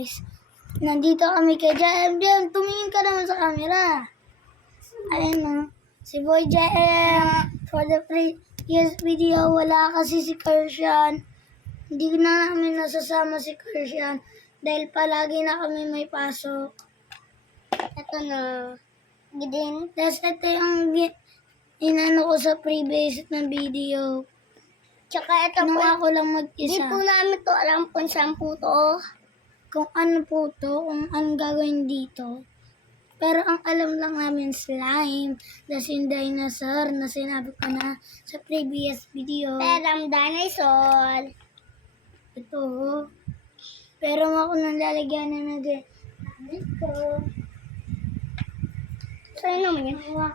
guys, nandito kami kay JM. JM, tumingin ka naman sa camera. Ayun o, si Boy JM. For the previous video, wala kasi si Kershan. Hindi na namin nasasama si Kershan dahil palagi na kami may pasok. Ito na. Gidin. Tapos ito yung inano ko sa previous na video. Tsaka ito po. Ako lang mag-isa. Di po namin to alam kung saan po to. Kung ano po to, kung anong gagawin dito. Pero ang alam lang namin slime. Tapos yung dinosaur na sinabi ko na sa previous video. Pero ang dinosaur. Ito. Pero ako nang lalagyan na nagamit ko. Saan naman yan?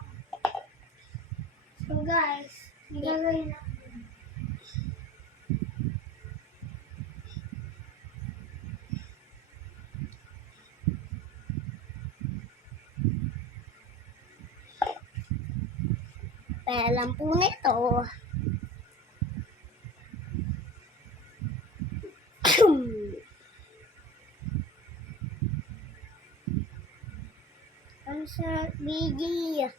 So guys, gagawin na. Alam po nito. Ang sa video.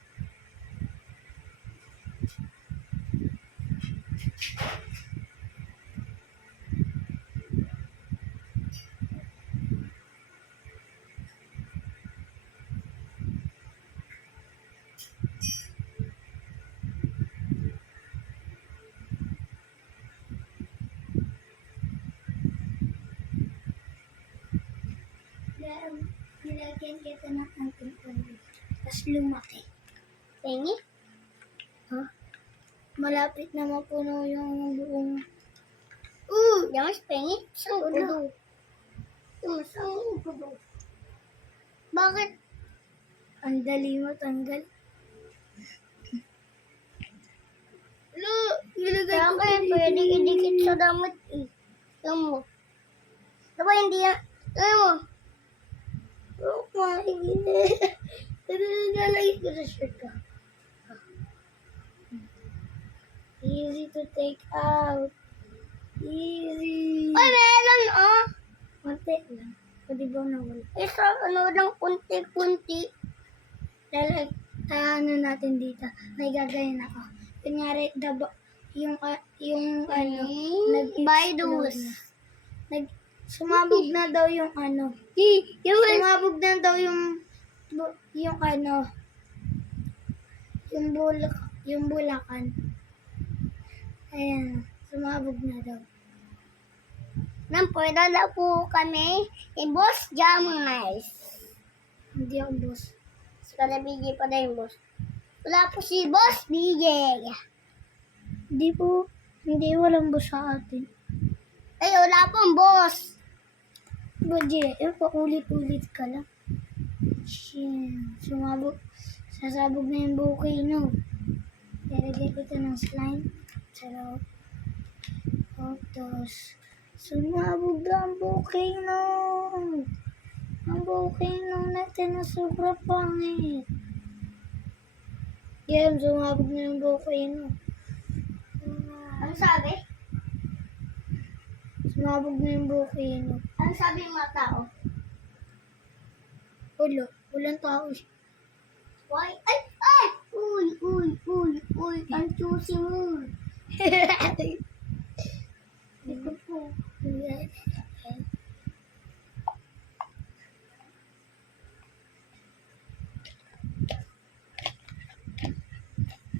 Nilagyan kita ng anting ulit. Tapos lumaki. Pengi? Huh? Malapit na mapuno yung buong... Yan mas pengi? Saan ulo? Saan ulo? Bakit? Ang dali mo tanggal. Nilagay ko kaya pwede idikit sa damit eh. Tignan mo. Diba hindi yan? Tignan mo. Oh my God. Nalagay ko sa shirt ko. Easy to take out. Easy. Ay, meron oh. Kunti lang. Pwede ba nawala? Isa, ano lang, kunti-kunti. Dahil, ano natin dito. May gagayin ako. Kunyari, yung nag-explode na. Sumabog na daw yung ano. Sumabog na daw yung ano. Yung bulakan. Ayan. Sumabog na daw. Pwede na po kami i-boss Jamais. Hindi ako boss. Para BJ pa na yung boss. Wala po si Boss BJ. Hindi po. Hindi walang boss sa atin. Ay, wala pong boss. BJ, paulit-ulit ka lang. Sumabog. Sasabog na yung volcano. Ilagay ko ito ng slime. Sarap. Tapos, sumabog na ang volcano. Ang volcano natin na sobrang pangit. Yan, sumabog na yung volcano. Ano sabi? Sumabog na yung volcano. Ano sabi yung mga tao? Walang tao siya. Why? Ay! Ay! Uy! Ang juicy mo. Ito po.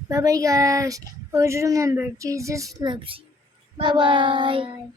Bye-bye guys. Always remember, Jesus loves you. Bye-bye.